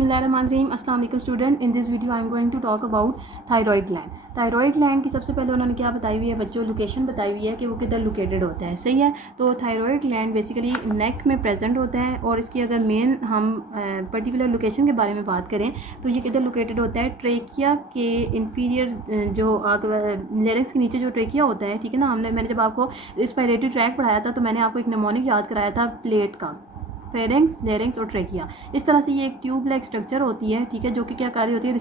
बिस्मिल्लाहिर्रहमानिर्रहीम। अस्सलाम वालेकुम student. In this video I am going to talk about thyroid gland. Thyroid gland की सबसे पहले उन्होंने क्या बताई हुई है बच्चों, लोकेशन बताई हुई है कि वो किधर लोकेटेड होता है। सही है। तो थायराइड ग्लैंड बेसिकली नेक में प्रेजेंट होता है और इसकी अगर मेन हम पर्टिकुलर लोकेशन के बारे में बात करें तो ये किधर लोकेटेड होता है, ट्रेकिया के इंफीरियर जो लेरिक्स के नीचे जो ट्रेकिया होता है, ठीक है ना। मैंने जब आपको रिस्पायरेटरी ट्रैक पढ़ाया था तो मैंने आपको एक निमोनिक याद कराया था प्लेट का, फेरेंक्स, लेरिंक्स और ट्रेकिया। इस तरह से ये एक ट्यूब लाइक स्ट्रक्चर होती है, ठीक है, जो कि क्या कर रही होती है,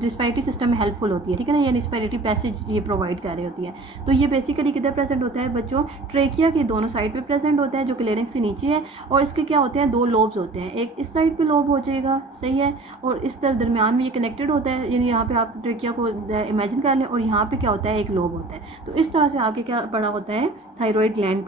रिस्पायरेटरी सिस्टम में हेल्पफुल होती है, ठीक है ना। ये रिस्पायरेटरी पैसेज ये प्रोवाइड कर रही होती है। तो ये बेसिकली किधर प्रेजेंट होता है बच्चों, ट्रेकिया के दोनों साइड पे प्रेजेंट होता है जो कि लेरिंक्स से नीचे है। और इसके क्या होते हैं, दो लोब्स होते हैं, एक इस साइड पे लोब हो जाएगा, सही है, और इस तरह दरमियान में ये कनेक्टेड होता है, यानी यहाँ पे आप ट्रेकिया को इमेजिन कर लें और यहाँ पे क्या होता है, एक लोब होता है। तो इस तरह से आगे क्या पड़ा होता है, थायराइड ग्लैंड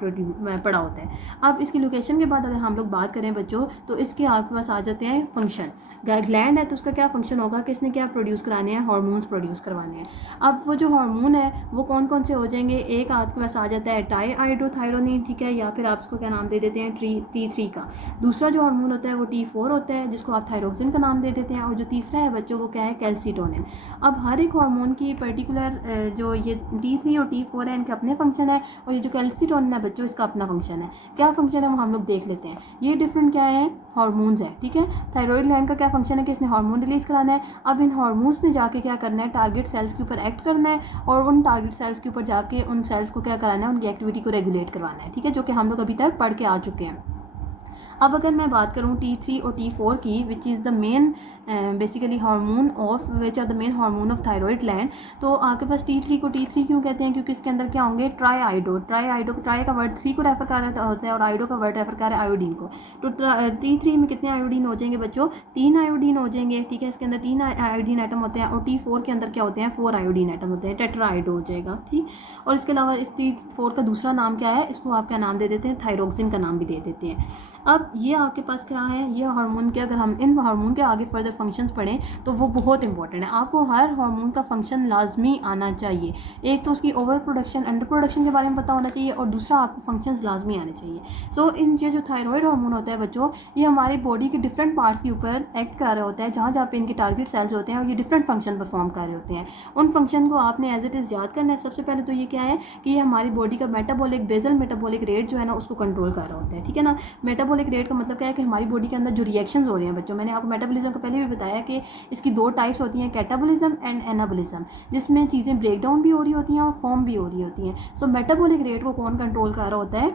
पड़ा होता है। अब इसकी लोकेशन के बाद अगर हम लोग बात करें बच्चों तो इसके आपके पास आ जाते हैं फंक्शन। ग्लैंड है तो उसका क्या फंक्शन होगा कि इसने क्या प्रोड्यूस कराने हैं, हार्मोन्स प्रोड्यूस करवाने हैं। अब वो जो हार्मोन है वो कौन कौन से हो जाएंगे, एक आपके पास आ जाता है डाईआइडोथायरोनिन, ठीक है, या फिर आप इसको क्या नाम दे देते हैं, T3 का। दूसरा जो हार्मोन होता है वो T4 होता है जिसको आप थायरोक्सिन का नाम दे देते हैं। और जो तीसरा है बच्चों वो क्या है, कैल्सीटोनिन। अब हर एक हार्मोन की पर्टिकुलर जो ये T3 और T4 है इनके अपने फंक्शन है और ये जो कैल्सीटोनिन है बच्चों इसका अपना फंक्शन है। क्या फंक्शन है वो हम लोग देख लेते हैं। ये डिफरेंट क्या है, हार्मोन्स है, ठीक है। थायराइड ग्लैंड का क्या फंक्शन है कि इसने हार्मोन रिलीज कराना है। अब इन हार्मोन्स ने जाके क्या करना है, टारगेट सेल्स के ऊपर एक्ट करना है और उन टारगेट सेल्स के ऊपर जाके उन सेल्स को क्या कराना है, उनकी एक्टिविटी को रेगुलेट करवाना है, ठीक है, जो कि हम लोग अभी तक पढ़ के आ चुके हैं। अब अगर मैं बात करूँ T3 और T4 की, which is the main basically hormone of which are the main hormone of thyroid gland, तो आपके पास T3 को T3 क्यों कहते हैं, क्योंकि इसके अंदर क्या होंगे, ट्राई का वर्ड 3 को रेफर कर रहा होता है और आइडो का वर्ड रेफर कर रहा है आयोडीन को। तो T3 में कितने आयोडीन हो जाएंगे बच्चों, 3 आयोडीन हो जाएंगे, ठीक है। इसके अंदर 3 आयोडीन आइटम होते हैं और T4 के अंदर क्या होते हैं, 4 आयोडीन आइटम होते हैं, टेट्राआइडो हो जाएगा, ठीक। और इसके अलावा इस T4 का दूसरा नाम क्या है, इसको आप क्या नाम दे देते हैं, थायरोक्सिन का नाम भी दे देते हैं। अब ये आपके पास क्या है, ये हार्मोन के अगर हम इन हार्मोन के आगे फर्दर फंक्शंस पढ़ें तो वो बहुत इंपॉर्टेंट है। आपको हर हार्मोन का फंक्शन लाजमी आना चाहिए। एक तो उसकी ओवर प्रोडक्शन, अंडर प्रोडक्शन के बारे में पता होना चाहिए और दूसरा आपको फंक्शंस लाजमी आने चाहिए। सो इन जो थायराइड हार्मोन होता है बच्चों, ये हमारी बॉडी के डिफरेंट पार्ट्स के ऊपर एक्ट कर रहा होता है जहाँ जहाँ पे इनके टारगेट सेल्स होते हैं और ये डिफरेंट फंक्शन परफॉर्म कर रहे होते हैं। उन फंक्शन को आपने एज इट इज़ याद करना है। सबसे पहले तो ये क्या है कि ये हमारी बॉडी का मेटाबॉलिक बेसल मेटाबॉलिक रेट जो है ना उसको कंट्रोल कर रहा होता है, ठीक है ना। मेटाबॉलिक रेट का मतलब क्या है कि हमारी बॉडी के अंदर जो रिएक्शंस हो रहे हैं बच्चों, मैंने आपको मेटाबॉलिज्म का पहले भी बताया कि इसकी दो टाइप्स होती हैं, कैटाबॉलिज्म एंड एनाबॉलिज्म, जिसमें चीज़ें ब्रेक डाउन भी हो रही होती हैं और फॉर्म भी हो रही होती हैं। सो मेटाबॉलिक रेट को कौन कंट्रोल कर रहा होता है,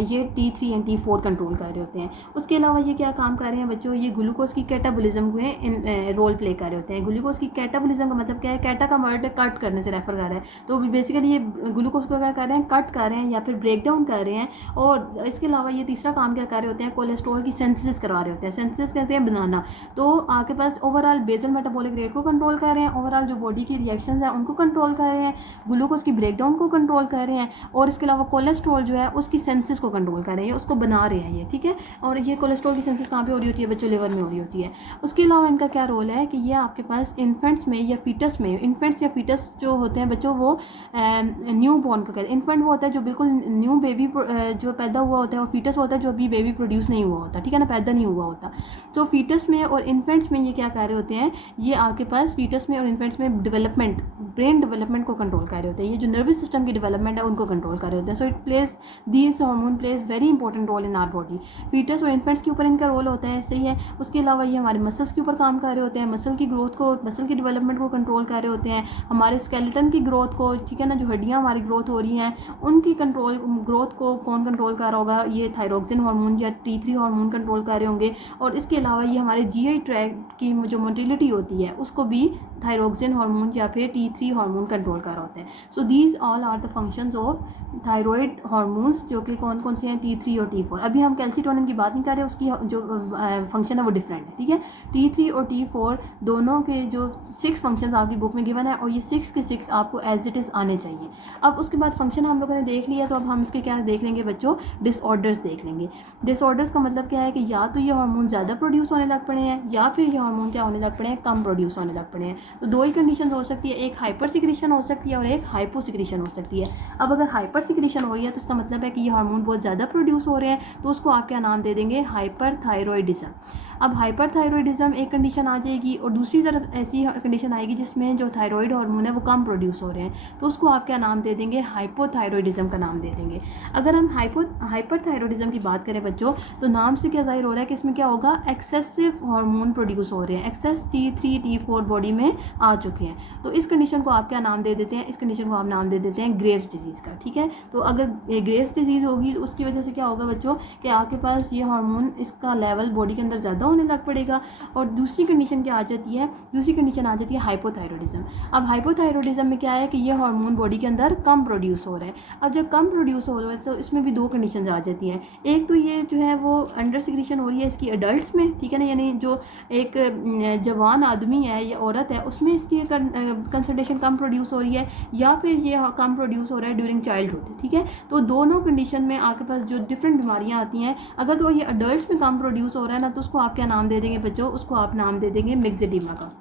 ये T3 एंड T4 कंट्रोल कर रहे होते हैं। उसके अलावा ये क्या काम कर रहे हैं बच्चों, ये ग्लूकोज की कैटाबॉलिज्म को इन रोल प्ले कर रहे होते हैं। ग्लूकोज की कैटाबॉलिज्म का मतलब क्या है, कैटा का वर्ड कट करने से रेफर कर रहा है, तो बेसिकली ये ग्लूकोज को क्या कर रहे हैं, कट कर रहे हैं या फिर ब्रेक डाउन कर रहे हैं। और इसके अलावा ये तीसरा काम क्या कर रहे होते हैं, कोलेस्ट्रॉल की सिंथेसिस करवा रहे होते हैं। सिंथेसिस कहते हैं बनाना। तो आपके पास ओवरऑल बेसल मेटाबॉलिक रेट को कंट्रोल कर रहे हैं, ओवरऑल जो बॉडी की रिएक्शंस हैं उनको कंट्रोल कर रहे हैं, ग्लूकोज की ब्रेक डाउन को कंट्रोल कर रहे हैं और इसके अलावा कोलेस्ट्रॉल जो है उसकी सिंथेसिस को कंट्रोल कर रहे हैं, उसको बना रहे हैं ये, ठीक है। और ये कोलेस्ट्रॉल की सिंथेसिस कहाँ पे हो रही होती है बच्चों, लिवर में हो रही होती है। उसके अलावा इनका क्या रोल है कि ये आपके पास इन्फेंट्स में या फीटस में, इन्फेंट्स या फीटस जो होते हैं बच्चों वो न्यू बॉर्न को कहते हैं। इन्फेंट वो होता है जो बिल्कुल न्यू बेबी जो पैदा हुआ होता है और फीटस होता है जो अभी बेबी प्रोड्यूस नहीं हुआ होता, ठीक है ना, पैदा नहीं हुआ होता। तो फीटस में और इन्फेंट्स में ये क्या कर रहे होते हैं, ये आपके पास फीटस में और इन्फेंट्स में डेवलपमेंट, ब्रेन डेवलपमेंट को कंट्रोल कर रहे होते हैं। ये जो नर्वस सिस्टम की डेवलपमेंट है उनको कंट्रोल कर रहे होते हैं। So it plays, these hormone plays very important role in our body. Foetus और इन्फेंट्स के ऊपर इनका रोल होता है, सही है। उसके अलावा ये हमारे मसल्स के ऊपर काम कर रहे होते हैं, मसल की ग्रोथ को, मसल की डेवलपमेंट को कंट्रोल कर रहे होते हैं, हमारे स्केलेटन की ग्रोथ को, ठीक है ना, जो हड्डियाँ हमारी ग्रोथ हो रही हैं उनकी कंट्रोल, ग्रोथ को कौन कंट्रोल कर रहा होगा, ये थायरोक्सिन हार्मोन या T3 हार्मोन कंट्रोल कर रहे होंगे। और इसके अलावा ये हमारे GI ट्रैक्ट की जो मोटिलिटी होती है उसको भी थायरोक्सिन हार्मोन या फिर T3 हार्मोन कंट्रोल कर रहे होते हैं। So these all are the functions of thyroid hormones, जो कि कौन कौन से हैं, T3 और T4। अभी हम कैल्सीटोनिन की बात नहीं कर रहे, उसकी जो फंक्शन है वो डिफरेंट है, ठीक है। T3 और T4 दोनों के जो 6 फंक्शंस आपकी बुक में गिवन है और ये 6 के 6 आपको एज इट इज़ आने चाहिए। अब उसके बाद फंक्शन हम लोगों ने देख लिया, तो अब हम इसके क्या देख लेंगे बच्चों, डिसऑर्डर्स देख लेंगे। डिसऑर्डर्स का मतलब क्या है कि या तो ये हार्मोन ज़्यादा प्रोड्यूस होने लग पड़े हैं या फिर ये हार्मोन क्या होने लग पड़े हैं, कम प्रोड्यूस होने लग पड़े हैं। तो दो ही कंडीशन हो सकती है, एक हाइपर सिक्रीशन हो सकती है और एक हाइपो सिक्रीशन हो सकती है। अब अगर हाइपर सिक्रीशन हो रही है तो इसका मतलब है कि ये हार्मोन बहुत ज़्यादा प्रोड्यूस हो रहे हैं, तो उसको आप क्या नाम दे देंगे, हाइपर थायरॉयडिज्म। अब हाइपर थायरॉयडिज्म एक कंडीशन आ जाएगी और दूसरी तरफ ऐसी कंडीशन आएगी जिसमें जो थायरॉयड हार्मोन है वो कम प्रोड्यूस हो रहे हैं, तो उसको आप क्या नाम दे देंगे, हाइपोथायरॉयडिज्म का नाम दे देंगे। अगर हम हाइपर थायरॉयडिज्म की बात करें बच्चों, तो नाम से क्या जाहिर हो रहा है कि इसमें क्या होगा, एक्सेसिव हार्मोन प्रोड्यूस हो रहे हैं, एक्सेस T3 T4 बॉडी में आ चुके हैं। तो इस कंडीशन को आप क्या नाम दे देते हैं, इस कंडीशन को आप नाम दे देते हैं ग्रेव्स डिजीज़ का। ठीक है, तो अगर ग्रेव्स डिजीज़ होगी तो उसकी वजह से क्या होगा बच्चों कि आपके पास ये हार्मोन इसका लेवल बॉडी के अंदर ज़्यादा होने लग पड़ेगा। और दूसरी कंडीशन क्या आ जाती है, दूसरी कंडीशन आ जाती है हाइपोथायरॉयडिज्म। अब हाइपोथायरॉयडिज्म में क्या है कि ये हार्मोन बॉडी के अंदर कम प्रोड्यूस हो रहा है। अब जब कम प्रोड्यूस हो रहा है तो इसमें भी दो कंडीशन आ जाती हैं। एक तो ये जो है वो अंडर सिक्रीशन हो रही है इसकी एडल्ट्स में, ठीक है ना, यानी जो एक जवान आदमी है या औरत है उसमें इसकी कंसंट्रेशन कम प्रोड्यूस हो रही है, या फिर ये कम प्रोड्यूस हो रहा है ड्यूरिंग चाइल्डहुड। ठीक है, तो दोनों कंडीशन में आपके पास जो डिफरेंट बीमारियां आती हैं, अगर तो ये अडल्ट्स में कम प्रोड्यूस हो रहा है ना, तो उसको आप क्या नाम दे देंगे बच्चों, उसको आप नाम दे देंगे मिक्सेडिमा का।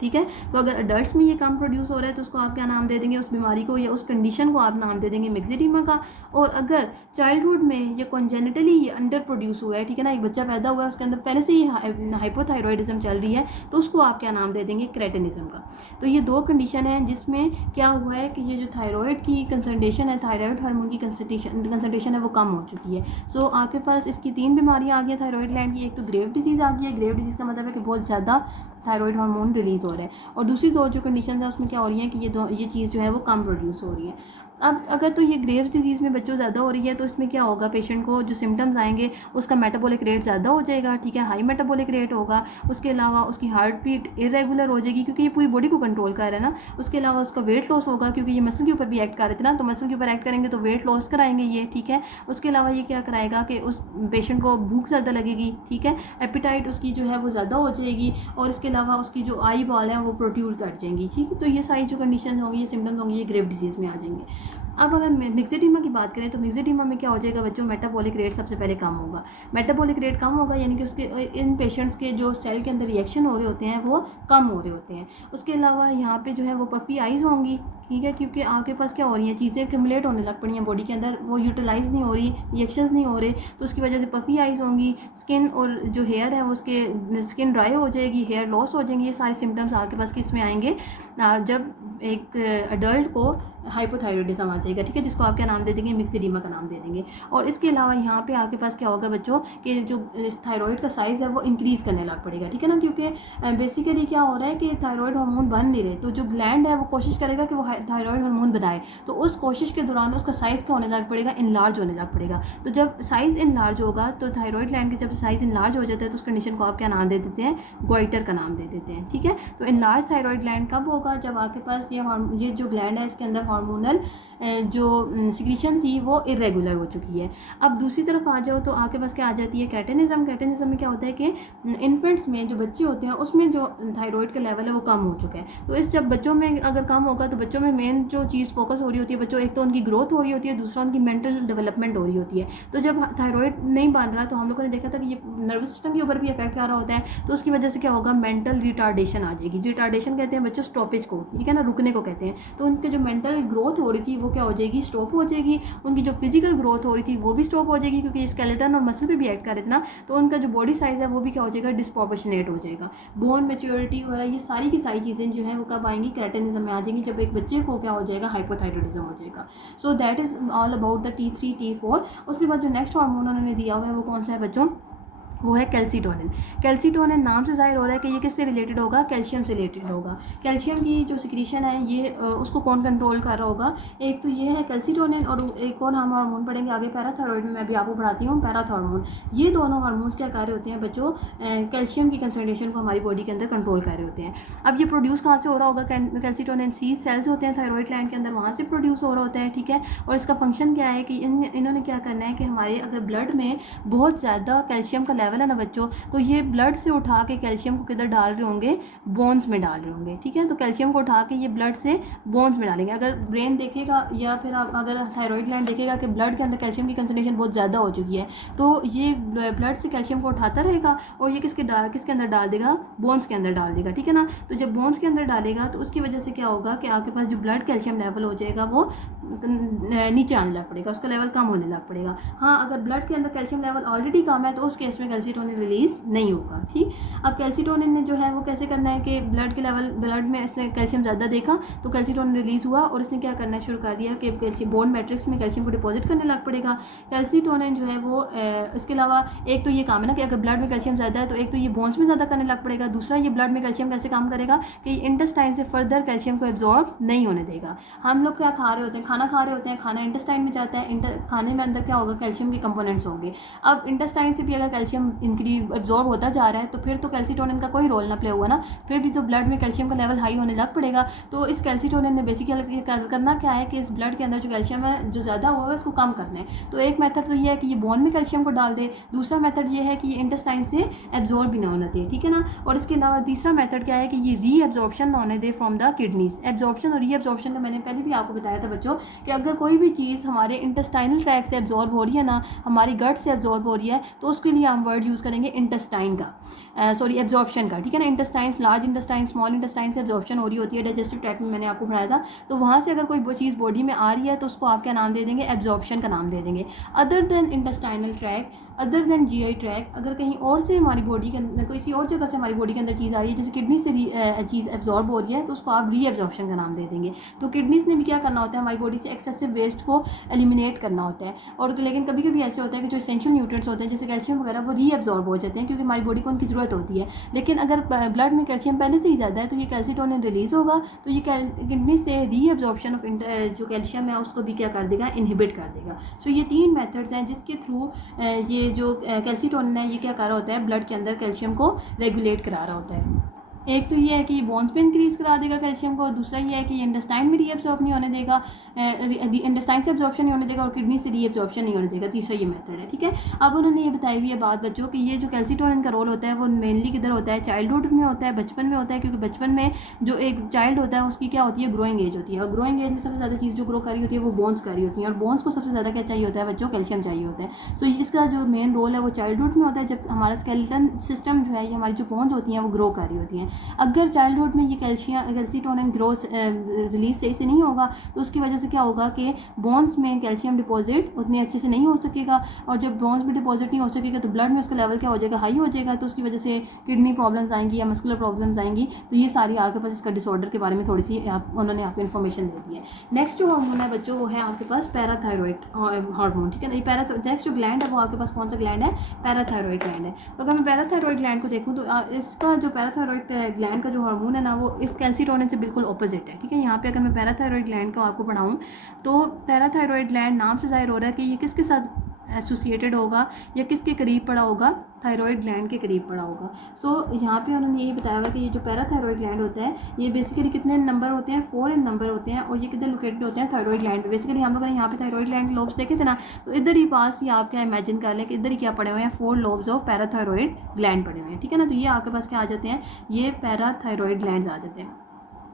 ठीक है, तो अगर अडल्ट्स में ये कम प्रोड्यूस हो रहा है तो उसको आप क्या नाम दे देंगे, उस बीमारी को या उस कंडीशन को आप नाम दे देंगे मिक्सेडिमा का। और अगर चाइल्डहुड में ये कॉन्जेनिटली ये अंडर प्रोड्यूस हुआ है, ठीक है ना, एक बच्चा पैदा हुआ है उसके अंदर पहले से ही हाइपोथायरॉयडिज्म चल रही है, तो उसको आप क्या नाम दे देंगे, क्रेटिनिज्म का। तो ये दो कंडीशन है जिसमें क्या हुआ है कि ये जो थायराइड की कंसंट्रेशन है, थायराइड हार्मोन की कंसंट्रेशन है वो कम हो चुकी है। सो आपके पास इसकी तीन बीमारियाँ आ गई थायराइड ग्लैंड की। एक तो ग्रेव डिजीज़ आ गई है, ग्रेव डिजीज़ का मतलब है कि बहुत ज़्यादा थायराइड हार्मोन रिलीज़ हो रहा है, और दूसरी दो जो कंडीशन है उसमें क्या हो रही है कि ये चीज़ जो है वो कम प्रोड्यूस हो रही है। अब अगर तो ये ग्रेव्स डिजीज़ में बच्चों ज़्यादा हो रही है तो इसमें क्या होगा, पेशेंट को जो सिम्टम्स आएंगे उसका मेटाबॉलिक रेट ज़्यादा हो जाएगा। ठीक है, हाई मेटाबॉलिक रेट होगा। उसके अलावा उसकी हार्ट बीट इरेगुलर हो जाएगी क्योंकि ये पूरी बॉडी को कंट्रोल कर रहा है ना। उसके अलावा उसका वेट लॉस होगा क्योंकि ये मसल के ऊपर भी एक्ट कर रहे थे ना, तो मसल के ऊपर एक्ट करेंगे तो वेट लॉस कराएंगे ये। ठीक है, उसके अलावा ये क्या कराएगा कि उस पेशेंट को भूख ज़्यादा लगेगी। ठीक है, एपिटाइट उसकी जो है वो ज़्यादा हो जाएगी, और इसके अलावा उसकी जो आई बॉल है वो प्रोट्यूड कर जाएंगी। ठीक है, तो ये सारी जो कंडीशन होंगी, ये सिम्टम्स होंगे, ये ग्रेव डिजीज़ में आ जाएंगे। अब अगर मिक्सेडिमा की बात करें तो मिक्सेडिमा में क्या हो जाएगा बच्चों, मेटाबॉलिक रेट सबसे पहले कम होगा। मेटाबॉलिक रेट कम होगा यानी कि उसके इन पेशेंट्स के जो सेल के अंदर रिएक्शन हो रहे होते हैं वो कम हो रहे होते हैं। उसके अलावा यहाँ पे जो है वो पफी आइज़ होंगी। ठीक है, क्योंकि आपके पास क्या हो रही हैं, चीज़ें एक्यूमुलेट होने लग पड़ी हैं बॉडी के अंदर, वो यूटिलाइज़ नहीं हो रही, रिएक्शंस नहीं हो रहे, तो उसकी वजह से पफी आइज़ होंगी। स्किन और जो हेयर है उसके स्किन ड्राई हो जाएगी, हेयर लॉस हो जाएंगे। ये सारे सिम्टम्स आपके पास किस में आएंगे, जब एक एडल्ट को हाइपोथायरॉयडिज्म आ जाएगा। ठीक है, जिसको आप क्या नाम दे देंगे, मिक्सेडिमा का नाम दे देंगे। और इसके अलावा यहाँ पे आपके पास क्या होगा बच्चों कि जो थायराइड का साइज़ है वो इंक्रीज़ करने लग पड़ेगा। ठीक है ना, क्योंकि बेसिकली क्या हो रहा है कि थायराइड हार्मोन बन नहीं रहे, तो जो ग्लैंड है वो कोशिश करेगा कि वो थायराइड हार्मोन बनाए, तो उस कोशिश के दौरान उसका साइज़ क्या होने लग पड़ेगा, इनलार्ज होने लग पड़ेगा। तो जब साइज़ इनलार्ज होगा, तो थायराइड ग्लैंड की जब साइज़ इनलार्ज हो जाता है तो उस कंडीशन को आप क्या नाम दे देते हैं, ग्वाइटर का नाम दे देते हैं। ठीक है, तो इनलार्ज थायराइड ग्लैंड कब होगा, जब आपके पास ये जो ग्लैंड है इसके अंदर हार्मोनल जो सिक्रीशन थी वो इरेगुलर हो चुकी है। अब दूसरी तरफ आ जाओ तो आपके पास क्या आ जाती है, कैटेनिज्म। कैटेनिज्म में क्या होता है कि इन्फेंट्स में जो बच्चे होते हैं उसमें जो थायराइड का लेवल है वो कम हो चुका है। तो इस जब बच्चों में अगर कम होगा तो बच्चों में मेन जो चीज़ फोकस हो रही होती है बच्चों, एक तो उनकी ग्रोथ हो रही होती है, दूसरा उनकी मेंटल डेवलपमेंट हो रही होती है। तो जब थायराइड नहीं बन रहा तो हम लोगों ने देखा था कि ये नर्वस सिस्टम के ऊपर भी इफेक्ट आ रहा होता है, तो उसकी वजह से क्या होगा, मेंटल रिटार्डेशन आ जाएगी। रिटार्डेशन कहते हैं बच्चों स्टॉपेज को, ठीक है ना, रुकने को कहते हैं। तो उनके जो मेंटल ग्रोथ हो रही थी वो क्या हो जाएगी, स्टॉप हो जाएगी। उनकी जो फिजिकल ग्रोथ हो रही थी वो भी स्टॉप हो जाएगी क्योंकि स्केलेटन और मसल पे भी एक्ट कर रहे थे ना, तो उनका जो बॉडी साइज है वो भी क्या हो जाएगा, डिस्प्रोपोर्शनेट हो जाएगा। बोन मैच्योरिटी वगैरह ये सारी की सारी चीज़ें जो है वो कब आएंगी, क्रेटिनिज्म में आ जाएंगी, जब एक बच्चे को क्या हो जाएगा, हाइपोथायरॉयडिज्म हो जाएगा। So that is all about the T3 T4। उसके बाद जो नेक्स्ट हार्मोन उन्होंने दिया हुआ है वो कौन सा है बच्चों, वो है कैल्सीटोनिन। कैल्सीटोनिन नाम से जाहिर हो रहा है कि ये किससे रिलेटेड होगा, कैल्शियम से रिलेटेड होगा। कैल्शियम की जो सिक्रीशन है ये उसको कौन कंट्रोल कर रहा होगा, एक तो ये है कैल्सीटोनिन, और एक और हम हार्मोन पढ़ेंगे आगे पैराथायरॉइड में, मैं भी आपको पढ़ाती हूँ पैराथार्मोन। ये दोनों हार्मोन्स क्या कर रहे होते हैं बच्चों, कैल्शियम की कंसंट्रेशन को हमारी बॉडी के अंदर कंट्रोल कर रहे होते हैं। अब ये प्रोड्यूस कहाँ से हो रहा होगा, कैल्सीटोनिन सी सेल्स होते हैं थायराइड ग्लैंड के अंदर, वहाँ से प्रोड्यूस हो रहा होता है। ठीक है, और इसका फंक्शन क्या है कि इन्होंने क्या करना है कि हमारे अगर ब्लड में बहुत ज़्यादा कैल्शियम का लेवल है ना बच्चों, तो ये ब्लड से उठा के कैल्शियम को किधर डाल रहे होंगे, बोन्स में डाल रहे होंगे, ठीक है। तो कैल्शियम को उठा के ये ब्लड से बोन्स में डालेंगे। अगर ब्रेन देखेगा या फिर आप अगर थायराइड ग्लैंड देखेगा कि ब्लड के अंदर कैल्शियम की कंसंट्रेशन बहुत ज़्यादा हो चुकी है, तो ये ब्लड से कैल्शियम को उठाता रहेगा और ये किसके अंदर डाल देगा, बोन्स के अंदर डाल देगा, ठीक है ना। तो जब बोन्स के अंदर डालेगा तो उसकी वजह से क्या होगा कि आपके पास जो ब्लड कैल्शियम लेवल हो जाएगा वो नीचे आने लग पड़ेगा, उसका लेवल कम होने लग पड़ेगा। हाँ, अगर ब्लड के अंदर कैल्शियम लेवल ऑलरेडी कम है तो उस केस में कैल्सीटोनिन रिलीज नहीं होगा, ठीक। अब कैल्सीटोनिन ने जो है वो कैसे करना है कि ब्लड में इसने कैल्शियम ज़्यादा देखा तो कैल्सीटोनिन रिलीज हुआ और इसने क्या करना शुरू कर दिया कि कैल्शियम बोन मैट्रिक्स में कैल्शियम को डिपॉजिट करने लग पड़ेगा। कैल्सीटोनिन जो है वो इसके अलावा एक तो ये काम है ना कि अगर ब्लड में कैल्शियम ज़्यादा है तो एक तो ये बोन्स में ज़्यादा करने लग पड़ेगा, दूसरा ये ब्लड में कैल्शियम कैसे काम करेगा कि इंटेस्टाइन से फर्दर कैल्शियम को एब्जॉर्ब नहीं होने देगा। हम लोग क्या खा रहे होते हैं, खाना खा रहे होते हैं, खाना इंटेस्टाइन में जाता है, खाने में अंदर क्या होगा, कैल्शियम के कंपोनेंट्स होंगे। अब इंटेस्टाइन से भी अगर कैल्शियम एब्जॉर्ब होता जा रहा है तो फिर तो कैल्सीटोनिन का कोई रोल ना प्ले हुआ ना, फिर भी तो ब्लड में कैल्शियम का लेवल हाई होने लग पड़ेगा। तो इस कैल्सीटोनिन ने बेसिकली करना क्या है कि इस ब्लड के अंदर जो कैल्शियम है जो ज़्यादा हुआ है उसको कम करना है। तो एक मेथड तो ये है कि ये बोन में कैल्शियम को डाल दे, दूसरा मेथड ये है कि ये इंटेस्टाइन से एब्जॉर्ब भी ना होना दे, ठीक है ना। और इसके अलावा तीसरा मेथड क्या है कि ये रीअब्जॉर्प्शन ना होने they from the kidneys. Absorption और रीअब्जॉर्प्शन का मैंने पहले भी आपको बताया था बच्चों कि अगर कोई भी चीज़ हमारे इंटेस्टाइनल ट्रैक से एब्जॉर्ब हो रही है ना, हमारी गट से एब्जॉर्ब हो रही है, तो उसके लिए हम वर्ड यूज़ करेंगे इंटेस्टाइन का, एब्जॉर्प्शन का, ठीक है ना। Intestine, large intestine, small intestine से एब्जॉर्प्शन हो रही होती है। डाइजेस्टिव ट्रैक में मैंने आपको पढ़ाया था, तो वहाँ से अगर कोई चीज़ बॉडी में आ रही है तो उसको आप क्या नाम दे देंगे, एब्जॉर्प्शन का नाम दे देंगे। Other than intestinal tract, other than GI tract, अगर कहीं और से हमारी बॉडी के अंदर किसी और जगह से हमारी बॉडी के अंदर चीज़ आ रही है, जैसे किडनी से चीज़ एब्जॉर्ब हो रही है, तो उसको आप रीएब्जॉर्प्शन का नाम दे देंगे। तो किडनीज ने भी क्या करना होता है, हमारी बॉडी से एक्सेसिव वेस्ट को एलिमिनेट करना होता है। और लेकिन कभी कभी ऐसे होता है कि जो एसेंशियल न्यूट्रिएंट्स होते हैं जैसे कैल्शियम वगैरह वो रीएब्जॉर्ब हो जाते हैं क्योंकि हमारी बॉडी को उनकी ज़रूरत होती है। लेकिन अगर ब्लड में कैल्शियम पहले से ही ज़्यादा है तो ये कैल्सीटोनिन रिलीज होगा, तो ये किडनी से रीएब्जॉर्प्शन ऑफ जो कैल्शियम है उसको भी क्या कर देगा, इनहिबिट कर देगा। सो ये तीन मेथड्स हैं जिसके थ्रू ये जो कैल्सीटोनिन है ये क्या कर रहा होता है, ब्लड के अंदर कैल्शियम को रेगुलेट करा रहा होता है। एक तो ये है कि ये बोन्स पे इंक्रीज़ करा देगा कैल्शियम को, दूसरा ये है कि ये इंटेस्टाइन में रीअब्जॉर्ब नहीं होने देगा, इंटेस्टाइन से एब्जॉर्प्शन नहीं होने देगा और किडनी से रीअब्जॉर्प्शन नहीं होने देगा। तीसरा ये मेथड है, ठीक है। अब उन्होंने ये बताई हुई है बात बच्चों कि ये जो कैल्सीटोनिन का रोल होता है वो मेनली किधर होता है, चाइल्डहुड में होता है, बचपन में होता है, क्योंकि बचपन में जो एक चाइल्ड होता है उसकी क्या होती है, ग्रोइंग एज होती है, और ग्रोइंग एज में सबसे ज़्यादा चीज़ जो ग्रो कर रही होती है वो बोन्स कर रही होती है, और बोन्स को सबसे ज़्यादा क्या चाहिए होता है बच्चों, कैल्शियम चाहिए होता है। सो इसका जो मेन रोल है वो चाइल्डहुड में होता है, जब हमारा स्केलेटन सिस्टम जो है, ये हमारी जो बोन्स होती हैं वो ग्रो कर रही होती हैं। अगर चाइल्डहुड में ये कैल्सीटोनिन ग्रोथ रिलीज सही से नहीं होगा तो उसकी वजह से क्या होगा कि बोन्स में कैल्शियम डिपॉजिट उतने अच्छे से नहीं हो सकेगा, और जब बोन्स में डिपॉजिट नहीं हो सकेगा तो ब्लड में उसका लेवल क्या हो जाएगा, हाई हो जाएगा, तो उसकी वजह से किडनी प्रॉब्लम्स आएंगी या मस्कुलर प्रॉब्लम्स आएंगी। तो ये सारी आपके पास इसका डिसऑर्डर के बारे में थोड़ी सी उन्होंने आपको इन्फॉर्मेशन दे दी है। नेक्स्ट जो हार्मोन है बच्चों वो है आपके पास पैराथायरॉइड हार्मोन, ठीक है ना। ये नेक्स्ट जो ग्लैंड है वो आपके पास कौन सा ग्लैंड है, पैराथायरॉइड ग्लैंड है। तो अगर मैं पैराथायरॉइड ग्लैंड को देखूँ तो इसका जो पैराथायरॉइड ग्लैंड का जो हार्मोन है ना वो इस कैल्सीटोनिन से बिल्कुल ऑपोजिट है, ठीक है। यहाँ पे अगर मैं पैराथायरॉइड ग्लैंड को आपको पढ़ाऊँ तो पैराथायरॉइड ग्लैंड नाम से जाहिर हो रहा है कि ये किसके साथ एसोसिएटेड होगा या किसके करीब पड़ा होगा, थायरॉइड ग्लैंड के करीब पड़ा होगा। सो यहाँ पे उन्होंने यही बताया हुआ कि ये जो पैराथायरॉइड ग्लैंड होता है ये बेसिकली कितने नंबर होते हैं, 4 इन नंबर होते हैं, और ये किधर लोकेटेड होते हैं, थायरॉइड ग्लैंड पे। बेसिकली हम लोगों ने यहाँ पे थायरॉइड ग्लैंड के लोब्स देखे थे ना, तो इधर ही पास ये आप क्या इमेजिन कर लें कि इधर ही क्या पड़े हुए हैं, 4 लोब्स ऑफ पैराथायरॉइड ग्लैंड पड़े हुए हैं, ठीक है ना। तो ये आपके पास क्या आ जाते हैं, ये पैराथायरॉइड ग्लैंड्स आ जाते हैं।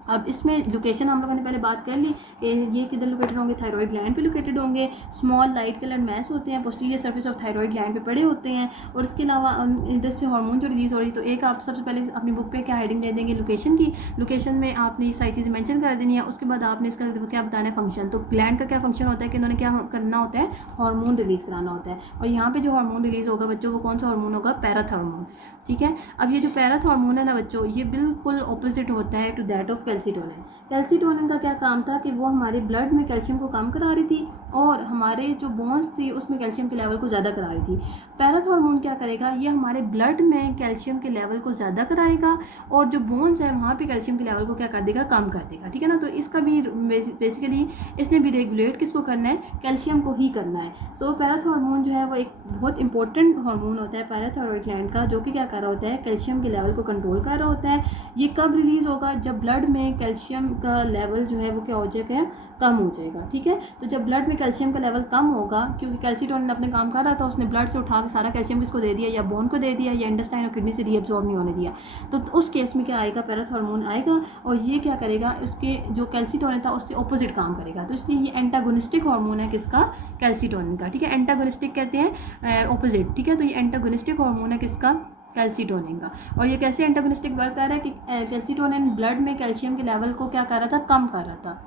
अब इसमें लोकेशन हम लोगों ने पहले बात कर ली कि ये किधर लोकेटेड होंगे, थायरॉइड ग्लैंड पे लोकेटेड होंगे। स्मॉल लाइट कलर मैस होते हैं, posterior surface of thyroid gland पे पड़े होते हैं, और इसके अलावा इधर से हार्मोन जो रिलीज हो रही है। तो एक आप सबसे पहले अपनी बुक पे क्या हेडिंग दे देंगे, लोकेशन की। लोकेशन में आपने ये सारी चीज़ें मेंशन कर देनी है। उसके बाद आपने इसका क्या बताना है, फंक्शन। तो ग्लैंड का क्या फंक्शन होता है कि इन्होंने क्या करना होता है, हार्मोन रिलीज़ कराना होता है। और यहाँ पर जो हार्मोन रिलीज़ होगा बच्चों वो कौन सा हार्मोन होगा, पैराथायरॉइड, ठीक है। अब ये जो पैराथायरॉइड है ना बच्चों ये बिल्कुल ऑपोजिट होता है to that of calcitonin. Calcitonin का क्या काम था कि वो हमारे ब्लड में कैल्शियम को कम करा रही थी और हमारे जो बोन्स थी उसमें कैल्शियम के लेवल को ज़्यादा करा रही थी। पैराथायरॉइड क्या करेगा, ये हमारे ब्लड में कैल्शियम के लेवल को ज़्यादा कराएगा और जो बोन्स है वहाँ पे कैल्शियम के लेवल को क्या कर देगा, कम कर देगा, ठीक है ना। तो इसका भी बेसिकली इसने भी रेगुलेट किसको करना है, कैल्शियम को ही करना है। सो पैराथायरॉइड जो है वो एक बहुत इंपॉर्टेंट हार्मोन होता है पैराथायरॉइड ग्लैंड का, जो कि क्या कर रहा होता है, कैल्शियम के लेवल को कंट्रोल कर रहा होता है। ये कब रिलीज़ होगा, जब ब्लड में कैल्शियम का लेवल जो है वो क्या हो जाएगा, कम हो जाएगा, ठीक है। तो जब ब्लड में कैल्शियम का लेवल कम होगा, क्योंकि कैल्सीटोनिन अपने काम कर रहा था, उसने ब्लड से उठा के सारा कैल्शियम किसको दे दिया, या बोन को दे दिया, या इंटेस्टाइन और किडनी से रीअब्जॉर्ब नहीं होने दिया, तो उस केस में क्या आएगा, पैराथॉर्मोन आएगा और ये क्या करेगा, उसके जो कैल्सीटोनिन था उससे ऑपोजिट काम करेगा। तो इसलिए ये एंटागोनिस्टिक हार्मोन है किसका, कैल्सीटोनिन का, ठीक है। एंटागोनिस्टिक कहते हैं ऑपोजिट, ठीक है। तो ये एंटागोनिस्टिक हार्मोन है किसका, कैल्सीटोनिन का। और ये कैसे एंटागोनिस्टिक वर्क कर रहा है कि कैल्सीटोनिन ब्लड में कैल्शियम के लेवल को क्या कर रहा था, कम कर रहा था,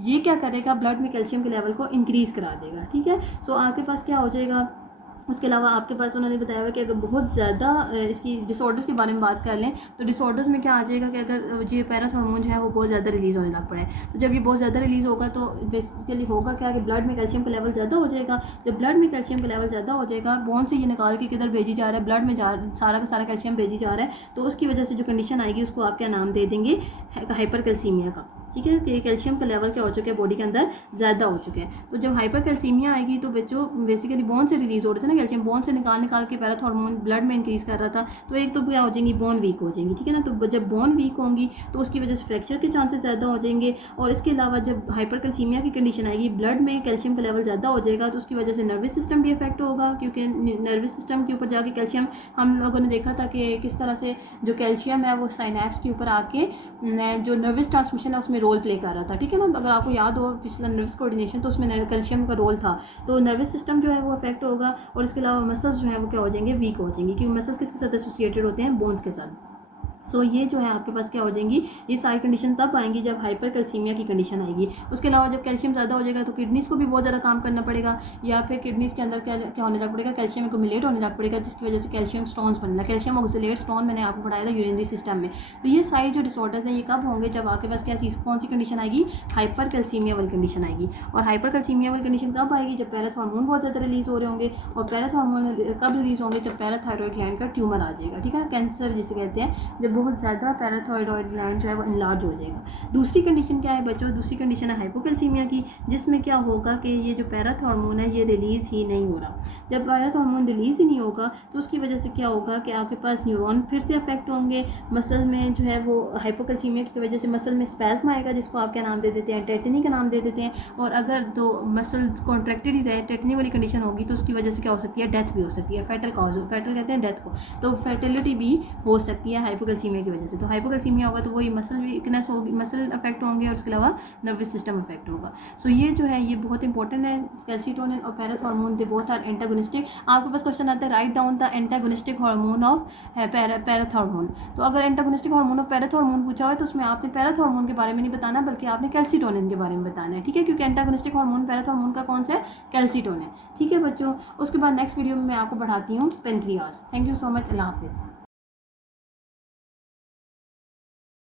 ये क्या करेगा, ब्लड में कैल्शियम के लेवल को इंक्रीज करा देगा, ठीक है। सो आपके पास क्या हो जाएगा, उसके अलावा आपके पास उन्होंने बताया हुआ कि अगर बहुत ज़्यादा इसकी डिसऑर्डर्स के बारे में बात कर लें तो डिसऑर्डर्स में क्या आ जाएगा कि अगर ये पैराथॉर्मोन जो है वो बहुत ज़्यादा रिलीज़ होने लग पड़े, तो जब ये बहुत ज़्यादा रिलीज़ होगा तो बेसिकली होगा क्या कि ब्लड में कैल्शियम का लेवल ज़्यादा हो जाएगा। जब ब्लड में कैल्शियम का लेवल ज़्यादा हो जाएगा, बोन से ये निकाल के किधर भेजी जा रहा है, ब्लड में सारा का सारा कैल्शियम भेजी जा रहा है, तो उसकी वजह से जो कंडीशन आएगी उसको आप क्या नाम दे देंगे, हाइपर कैल्सीमिया का, ठीक है। कि कैल्शियम का लेवल क्या हो चुका है, बॉडी के अंदर ज़्यादा हो चुके हैं। तो जब हाइपर कैल्सीमिया आएगी तो बच्चों बेसिकली बोन से रिलीज़ हो रहे थे ना कैल्शियम, बोन से निकाल के पैराथॉर्मोन ब्लड में इंक्रीज़ कर रहा था, तो एक तो क्या हो जाएंगी, बोन वीक हो जाएंगी, ठीक है ना। तो जब बोन वीक होंगी तो उसकी वजह से फ्रैक्चर के चांसेस ज़्यादा हो जाएंगे। और इसके अलावा जब हाइपर कैल्सीमिया की कंडीशन आएगी, ब्लड में कैल्शियम का लेवल ज़्यादा हो जाएगा, तो उसकी वजह से नर्वस सिस्टम भी इफेक्ट होगा, क्योंकि नर्वस सिस्टम के ऊपर जाके कैल्शियम, हम लोगों ने देखा था कि किस तरह से जो कैल्शियम है वो साइनेप्स के ऊपर आके जो नर्वस ट्रांसमिशन है उसमें रोल प्ले कर रहा था, ठीक है ना। तो अगर आपको याद हो पिछला नर्वस कोऑर्डिनेशन, तो उसमें कैल्शियम का रोल था। तो नर्वस सिस्टम जो है वो अफेक्ट होगा, और इसके अलावा मसल्स जो है वो क्या हो जाएंगे, वीक हो जाएंगे, क्योंकि मसल्स किसके साथ एसोसिएटेड होते हैं, बोन्स के साथ। सो ये जो है आपके पास क्या हो जाएंगी, ये सारी कंडीशन तब आएंगी जब हाइपर कैल्सीमिया की कंडीशन आएगी। उसके अलावा जब कैल्शियम ज़्यादा हो जाएगा तो किडनीज़ को भी बहुत ज़्यादा काम करना पड़ेगा, या फिर किडनीज़ के अंदर क्या होने लग पड़ेगा, कैल्शियम एक्युमुलेट होने लग पड़ेगा, जिसकी वजह से कैल्शियम स्टोन्स बनना, कैल्शियम ऑक्सलेट स्टोन मैंने आपको पढ़ाया था यूरिनरी सिस्टम में। तो ये सारी जो डिसऑर्डर्स हैं ये कब होंगे, जब आपके पास क्या चीज़, कौन सी कंडीशन आएगी, हाइपर कैल्सीमिया वाली कंडीशन आएगी। और हाइपर कैल्सीमिया वाली कंडीशन कब आएगी, जब पैराथॉर्मोन बहुत ज़्यादा रिलीज़ हो रहे होंगे। और पैराथॉर्मोन कब रिलीज़ होंगे, जब पैराथायरॉइड ग्लैंड का ट्यूमर आ जाएगा, ठीक है, कैंसर जिसे कहते हैं, जब बहुत ज़्यादा पैराथायरॉइड ग्लैंड जो है वो इनलार्ज हो जाएगा। दूसरी कंडीशन क्या है बच्चों, दूसरी कंडीशन है हाइपोकैल्सीमिया की, जिसमें क्या होगा कि ये जो पैराथॉर्मोन है ये रिलीज़ ही नहीं हो रहा। जब पैराथॉर्मोन रिलीज़ ही नहीं होगा तो उसकी वजह से क्या होगा कि आपके पास न्यूरॉन फिर से अफेक्ट होंगे, मसल में जो है वो हाइपोकैल्सीमिया की वजह से मसल में स्पैस्म आएगा, जिसको आप क्या नाम दे देते हैं, टेटनी का नाम दे देते हैं। और अगर तो मसल कॉन्ट्रैक्टेड ही रहे, टेटनी वाली कंडीशन होगी, तो उसकी वजह से क्या हो सकती है, डेथ भी हो सकती है, फैटल कॉज, फैटल कहते हैं डेथ को, तो फर्टिलिटी भी हो सकती है हाइपोकैल्सीमिया की वजह से। तो हाइपोकैल्सीमिया होगा तो वही मसल वीकनेस होगी, मसल अफेक्ट होंगे, और उसके अलावा नर्वस सिस्टम अफेक्ट होगा। सो ये जो है ये बहुत इंपॉर्टेंट है, कैल्सीटोनिन और parathormone they both are antagonistic. आपके पास क्वेश्चन आता है, write down the antagonistic hormone of parathormone. तो अगर एंटागोनिस्टिक हार्मोन ऑफ पैराथॉर्मोन पूछा हो तो उसमें आपने पैराथॉर्मोन के बारे में नहीं बताना, बल्कि आपने कैल्सीटोनिन के बारे में बताना है, ठीक है, क्योंकि एंटागोनिस्टिक हार्मोन पैराथॉर्मोन का कौन सा है, कैल्सीटोनिन, ठीक है बच्चों। उसके बाद नेक्स्ट वीडियो में मैं आपको बढ़ाती हूँ pancreas. Thank you so much, अल्लाह हाफिज़।